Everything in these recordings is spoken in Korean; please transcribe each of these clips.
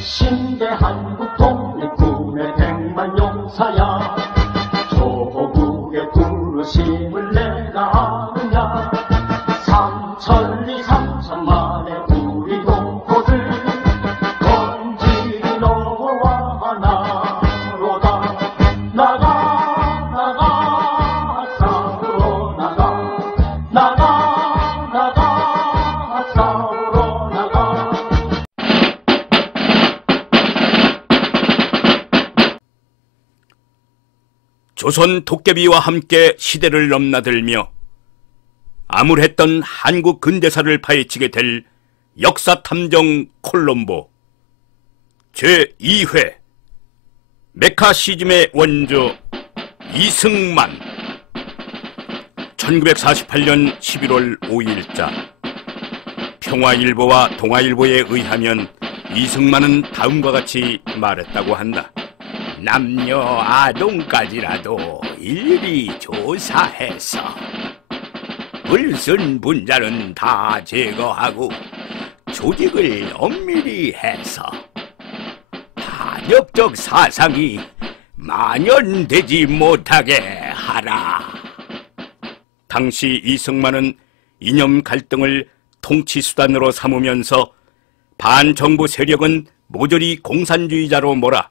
신대 한국 독립군의 백만 용사야, 조국의 부르심을 내가 아느냐. 삼천리 삼천만의 우리 동포들 건질이 너와 나로다. 나가 싸우러 나가 싸우러 나가. 조선 도깨비와 함께 시대를 넘나들며 암울했던 한국 근대사를 파헤치게 될 역사탐정 콜럼보 제2회 메카시즘의 원조 이승만. 1948년 11월 5일자 평화일보와 동아일보에 의하면 이승만은 다음과 같이 말했다고 한다. 남녀 아동까지라도 일일이 조사해서 불순 분자는 다 제거하고 조직을 엄밀히 해서 반역적 사상이 만연되지 못하게 하라. 당시 이승만은 이념 갈등을 통치수단으로 삼으면서 반정부 세력은 모조리 공산주의자로 몰아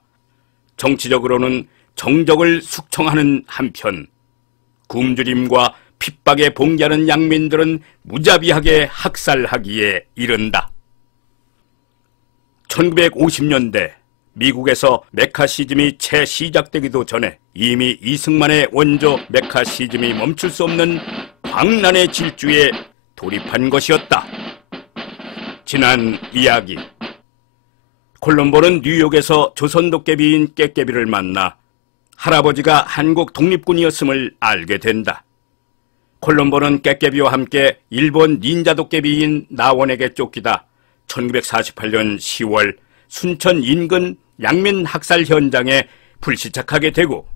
정치적으로는 정적을 숙청하는 한편 굶주림과 핍박에 봉기하는 양민들은 무자비하게 학살하기에 이른다. 1950년대 미국에서 메카시즘이 채 시작되기도 전에 이미 이승만의 원조 메카시즘이 멈출 수 없는 광란의 질주에 돌입한 것이었다. 지난 이야기, 콜럼보는 뉴욕에서 조선 도깨비인 깨깨비를 만나 할아버지가 한국 독립군이었음을 알게 된다. 콜럼보는 깨깨비와 함께 일본 닌자 도깨비인 나원에게 쫓기다 1948년 10월 순천 인근 양민 학살 현장에 불시착하게 되고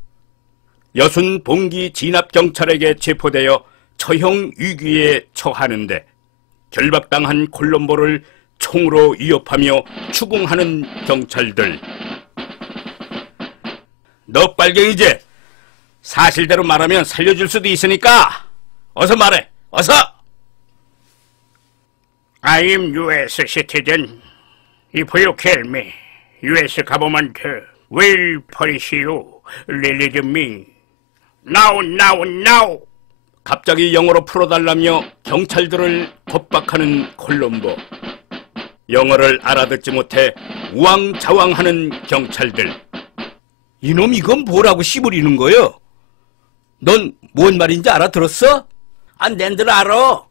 여순 봉기 진압경찰에게 체포되어 처형 위기에 처하는데 결박당한 콜럼보를 총으로 위협하며 추궁하는 경찰들. 너 빨갱이제, 사실대로 말하면 살려줄 수도 있으니까 어서 말해, 어서! I'm U.S. citizen. If you kill me, U.S. government will punish you. Release me. Now, now, now! 갑자기 영어로 풀어달라며 경찰들을 겁박하는 콜럼보. 영어를 알아듣지 못해 우왕좌왕하는 경찰들. 이놈 이건 뭐라고 씨부리는 거요? 넌 뭔 말인지 알아들었어? 낸들 알아.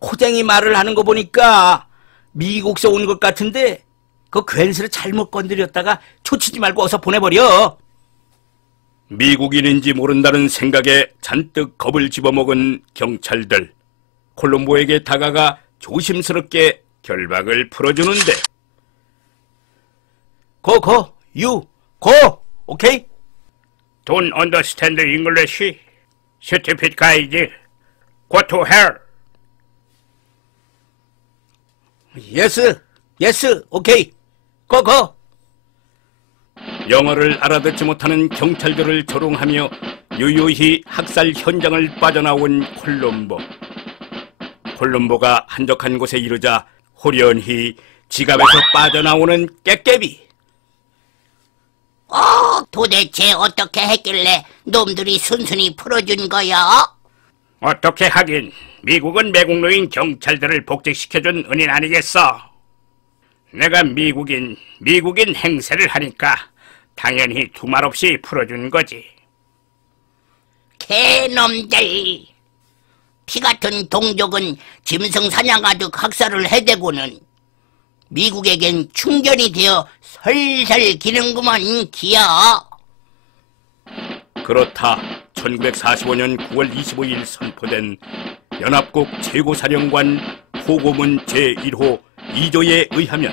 호쟁이 말을 하는 거 보니까 미국서 온 것 같은데 그 괜스레 잘못 건드렸다가 초치지 말고 어서 보내버려. 미국인인지 모른다는 생각에 잔뜩 겁을 집어먹은 경찰들. 콜럼보에게 다가가 조심스럽게 결박을 풀어주는데 고, 오케이? Don't understand English. Stupid guys. Go to hell. 예스, 오케이. 고. 영어를 알아듣지 못하는 경찰들을 조롱하며 유유히 학살 현장을 빠져나온 콜럼보. 콜럼보가 한적한 곳에 이르자 호련히 지갑에서 빠져나오는 깨깨비. 도대체 어떻게 했길래 놈들이 순순히 풀어준 거야? 어떻게 하긴 미국은 매국노인 경찰들을 복직시켜준 은인 아니겠어. 내가 미국인 행세를 하니까 당연히 두말 없이 풀어준 거지. 개놈들! 피 같은 동족은 짐승 사냥하듯 학살을 해대고는 미국에겐 충전이 되어 설설 기는구먼 기야. 그렇다. 1945년 9월 25일 선포된 연합국 최고사령관 포고문 제1호 2조에 의하면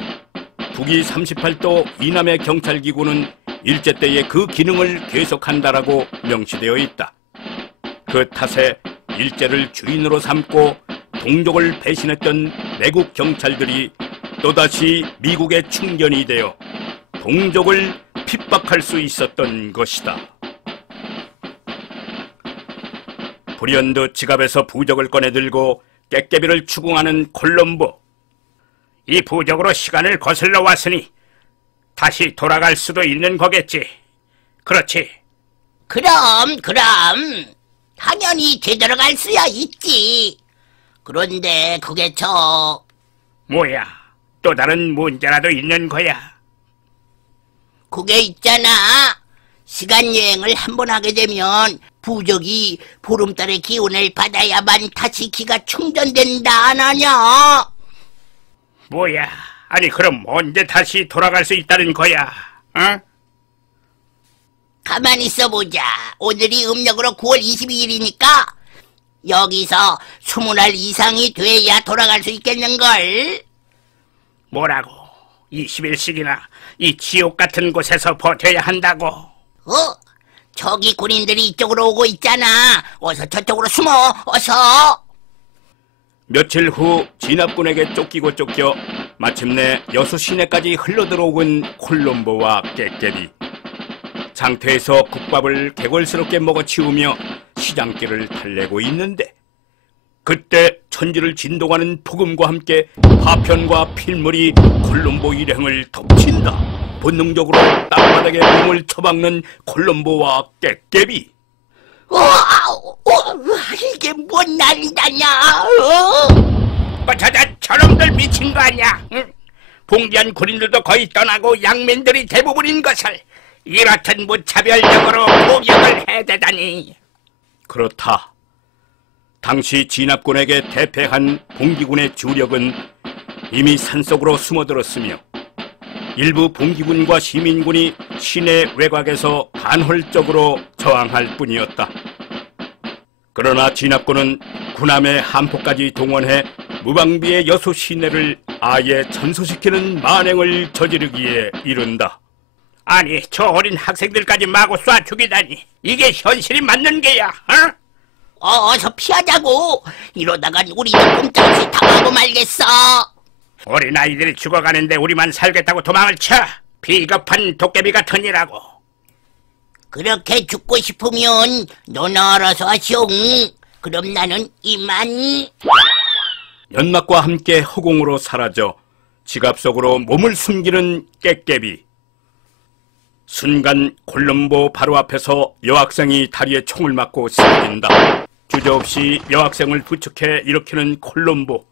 북위 38도 이남의 경찰기구는 일제 때의 그 기능을 계속한다라고 명시되어 있다. 그 탓에 일제를 주인으로 삼고 동족을 배신했던 내국 경찰들이 또다시 미국에 충견이 되어 동족을 핍박할 수 있었던 것이다. 불현듯 지갑에서 부적을 꺼내들고 깨깨비를 추궁하는 콜럼보. 이 부적으로 시간을 거슬러 왔으니 다시 돌아갈 수도 있는 거겠지. 그렇지. 그럼 당연히 되돌아갈 수야 있지. 그런데 그게 뭐야? 또 다른 문제라도 있는 거야? 그게 있잖아. 시간여행을 한 번 하게 되면 부적이 보름달의 기운을 받아야만 다시 기가 충전된다 안 하냐? 뭐야? 아니 그럼 언제 다시 돌아갈 수 있다는 거야? 어? 가만히 있어보자. 오늘이 음력으로 9월 22일이니까 여기서 20날 이상이 돼야 돌아갈 수 있겠는걸? 뭐라고? 20일씩이나 이 지옥 같은 곳에서 버텨야 한다고? 저기 군인들이 이쪽으로 오고 있잖아. 어서 저쪽으로 숨어. 어서. 며칠 후 진압군에게 쫓기고 쫓겨 마침내 여수 시내까지 흘러들어온 콜럼보와 깨깨비. 장터에서 국밥을 개걸스럽게 먹어치우며 시장길을 달래고 있는데 그때 천지를 진동하는 폭음과 함께 파편과 필물이 콜럼보 일행을 덮친다. 본능적으로 땅바닥에 몸을 처박는 콜럼보와 깨깨비. 이게 뭔 난리다냐? 저놈들 미친 거 아니야? 응? 봉기한 군인들도 거의 떠나고 양민들이 대부분인 것을 이렇듯 무차별적으로 포격을 해대다니. 그렇다. 당시 진압군에게 대패한 봉기군의 주력은 이미 산속으로 숨어들었으며 일부 봉기군과 시민군이 시내 외곽에서 간헐적으로 저항할 뿐이었다. 그러나 진압군은 군함의 함포까지 동원해 무방비의 여수 시내를 아예 전소시키는 만행을 저지르기에 이른다. 아니 저 어린 학생들까지 마구 쏴 죽이다니 이게 현실이 맞는 게야? 어? 어서 피하자고. 이러다간 우리도 꼼짝없이 당하고 말겠어. 어린아이들이 죽어가는데 우리만 살겠다고 도망을 쳐. 비겁한 도깨비 같으니라고. 그렇게 죽고 싶으면 너나 알아서 하시오. 그럼 나는 이만. 연막과 함께 허공으로 사라져 지갑 속으로 몸을 숨기는 깨깨비. 순간 콜럼보 바로 앞에서 여학생이 다리에 총을 맞고 쓰러진다. 주저없이 여학생을 부축해 일으키는 콜럼보.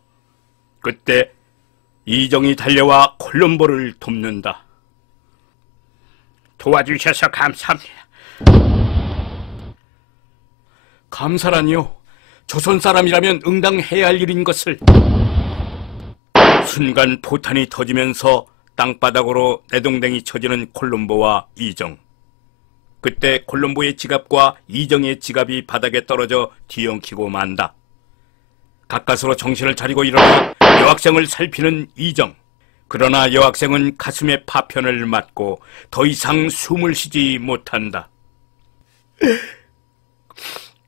그때 이정이 달려와 콜럼보를 돕는다. 도와주셔서 감사합니다. 감사라니요? 조선 사람이라면 응당해야 할 일인 것을. 순간 포탄이 터지면서 땅바닥으로 내동댕이 쳐지는 콜럼보와 이정. 그때 콜럼보의 지갑과 이정의 지갑이 바닥에 떨어져 뒤엉키고 만다. 가까스로 정신을 차리고 일어나 여학생을 살피는 이정. 그러나 여학생은 가슴에 파편을 맞고 더 이상 숨을 쉬지 못한다.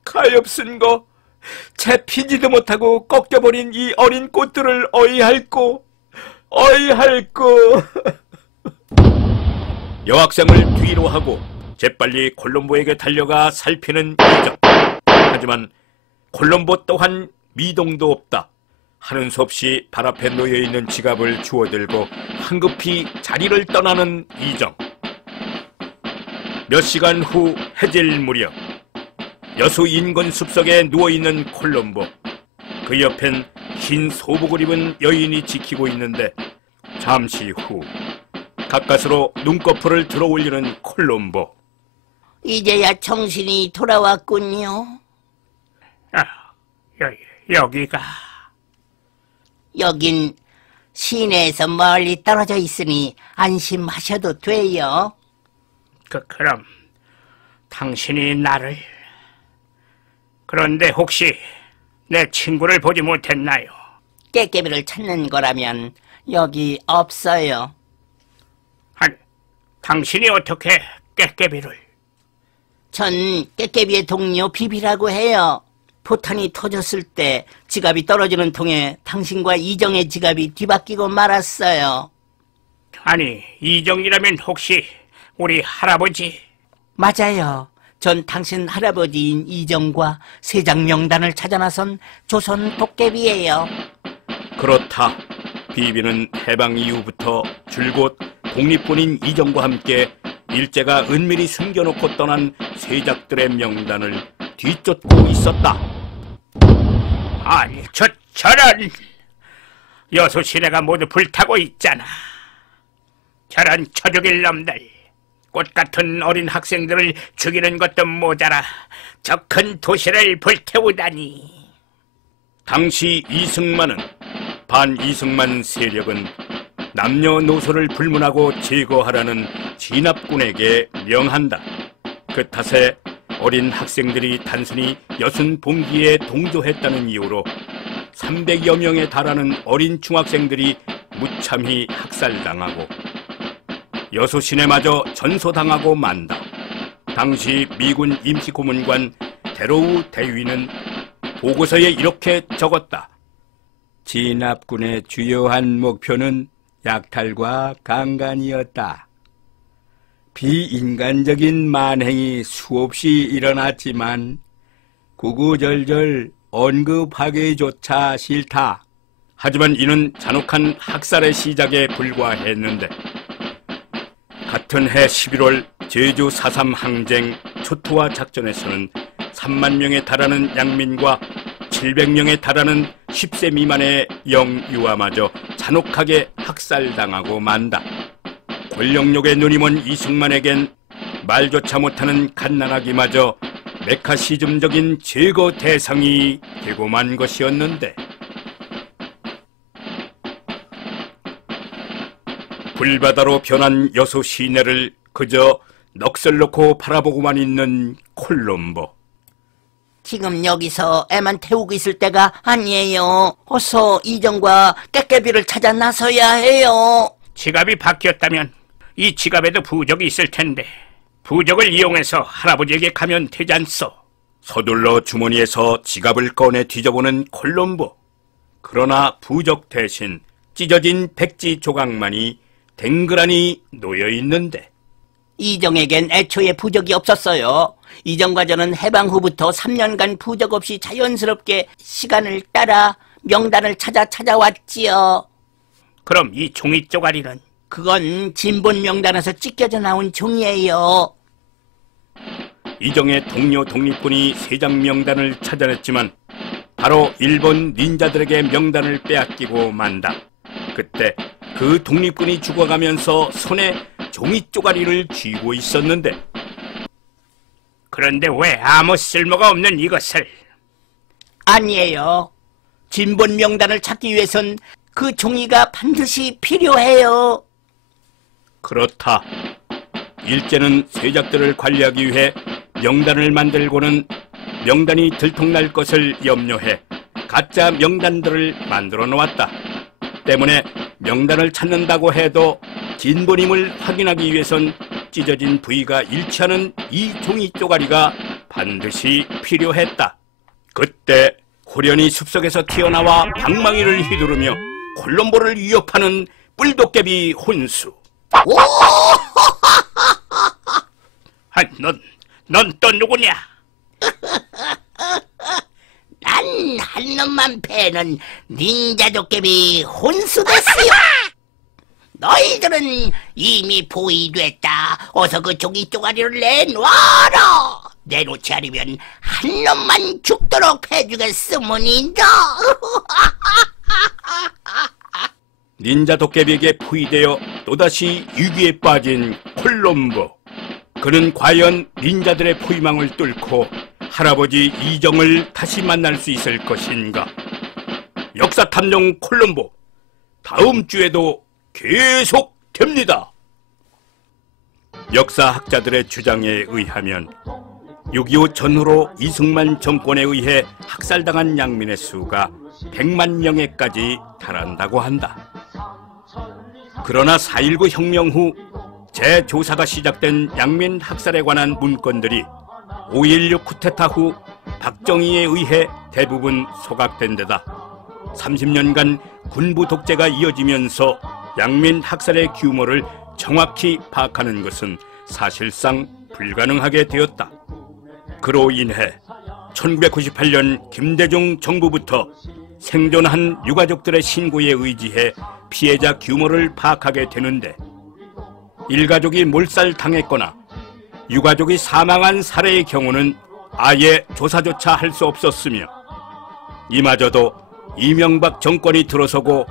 가엾은 거, 채피지도 못하고 꺾여버린 이 어린 꽃들을 어이할꼬. 여학생을 뒤로 하고 재빨리 콜럼보에게 달려가 살피는 이정. 하지만 콜럼보 또한 미동도 없다. 하는 수 없이 발 앞에 놓여있는 지갑을 주워들고 황급히 자리를 떠나는 이정. 몇 시간 후 해질 무렵 여수 인근 숲속에 누워있는 콜럼보. 그 옆엔 흰 소복을 입은 여인이 지키고 있는데 잠시 후 가까스로 눈꺼풀을 들어 올리는 콜럼보. 이제야 정신이 돌아왔군요. 여기가... 여긴 시내에서 멀리 떨어져 있으니 안심하셔도 돼요. 그럼 당신이 나를... 그런데 혹시 내 친구를 보지 못했나요? 깨깨비를 찾는 거라면 여기 없어요. 아니, 당신이 어떻게 깨깨비를... 전 깨깨비의 동료 비비라고 해요. 포탄이 터졌을 때 지갑이 떨어지는 통에 당신과 이정의 지갑이 뒤바뀌고 말았어요. 아니, 이정이라면 혹시 우리 할아버지? 맞아요. 전 당신 할아버지인 이정과 세작 명단을 찾아 나선 조선 도깨비예요. 그렇다. 비비는 해방 이후부터 줄곧 독립군인 이정과 함께 일제가 은밀히 숨겨놓고 떠난 세작들의 명단을 뒤쫓고 있었다. 아니, 저런 여수 시내가 모두 불타고 있잖아. 저런 처죽일 놈들, 꽃같은 어린 학생들을 죽이는 것도 모자라 저 큰 도시를 불태우다니. 당시 이승만은 반이승만 세력은 남녀노소를 불문하고 제거하라는 진압군에게 명한다. 그 탓에 어린 학생들이 단순히 여순 봉기에 동조했다는 이유로 300여 명에 달하는 어린 중학생들이 무참히 학살당하고 여수 시내마저 전소당하고 만다. 당시 미군 임시고문관 대로우 대위는 보고서에 이렇게 적었다. 진압군의 주요한 목표는 약탈과 강간이었다. 비인간적인 만행이 수없이 일어났지만 구구절절 언급하기조차 싫다. 하지만 이는 잔혹한 학살의 시작에 불과했는데 같은 해 11월 제주 4.3 항쟁 초토화 작전에서는 3만 명에 달하는 양민과 700명에 달하는 10세 미만의 영유아마저 잔혹하게 학살당하고 만다. 권력욕에 눈이 먼 이승만에겐 말조차 못하는 갓난아기마저 메카시즘적인 제거 대상이 되고 만 것이었는데 불바다로 변한 여수 시내를 그저 넋을 놓고 바라보고만 있는 콜롬보. 지금 여기서 애만 태우고 있을 때가 아니에요. 어서 이정과 깨깨비를 찾아 나서야 해요. 지갑이 바뀌었다면 이 지갑에도 부적이 있을 텐데 부적을 이용해서 할아버지에게 가면 되지 않소? 서둘러 주머니에서 지갑을 꺼내 뒤져보는 콜롬보. 그러나 부적 대신 찢어진 백지 조각만이 댕그라니 놓여있는데 이정에겐 애초에 부적이 없었어요. 이정과 저는 해방 후부터 3년간 부적 없이 자연스럽게 시간을 따라 명단을 찾아왔지요. 그럼 이 종이 쪼가리는? 그건 진본 명단에서 찢겨져 나온 종이에요. 이정의 동료 독립군이 세작 명단을 찾아냈지만 바로 일본 닌자들에게 명단을 빼앗기고 만다. 그때 그 독립군이 죽어가면서 손에 종이 쪼가리를 쥐고 있었는데 그런데 왜 아무 쓸모가 없는 이것을? 아니에요. 진본 명단을 찾기 위해선 그 종이가 반드시 필요해요. 그렇다. 일제는 세작들을 관리하기 위해 명단을 만들고는 명단이 들통날 것을 염려해 가짜 명단들을 만들어 놓았다. 때문에 명단을 찾는다고 해도 진본임을 확인하기 위해선 찢어진 부위가 일치하는 이 종이 쪼가리가 반드시 필요했다. 그때 호련히 숲속에서 튀어나와 방망이를 휘두르며 콜롬보를 위협하는 뿔도깨비 혼수. 넌 또 누구냐? 난 한 놈만 패는 닌자 도깨비 혼수됐어요. 너희들은 이미 포위됐다. 어서 그 종이 쪼가리를 내놔라. 내놓지 않으면 한 놈만 죽도록 해주겠으므니다. 닌자 도깨비에게 포위되어 또다시 위기에 빠진 콜롬보. 그는 과연 닌자들의 포위망을 뚫고 할아버지 이정을 다시 만날 수 있을 것인가? 역사 탐정 콜롬보, 다음 주에도 계속됩니다. 역사학자들의 주장에 의하면 6.25 전후로 이승만 정권에 의해 학살당한 양민의 수가 100만 명에까지 달한다고 한다. 그러나 4.19 혁명 후 재조사가 시작된 양민 학살에 관한 문건들이 5.16 쿠데타 후 박정희에 의해 대부분 소각된 데다 30년간 군부 독재가 이어지면서 양민 학살의 규모를 정확히 파악하는 것은 사실상 불가능하게 되었다. 그로 인해 1998년 김대중 정부부터 생존한 유가족들의 신고에 의지해 피해자 규모를 파악하게 되는데, 일가족이 몰살당했거나 유가족이 사망한 사례의 경우는 아예 조사조차 할 수 없었으며, 이마저도 이명박 정권이 들어서고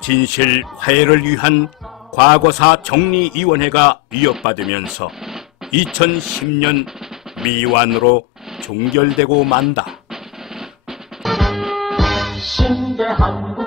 진실 화해를 위한 과거사 정리위원회가 위협받으면서 2010년 미완으로 종결되고 만다. 신대 한국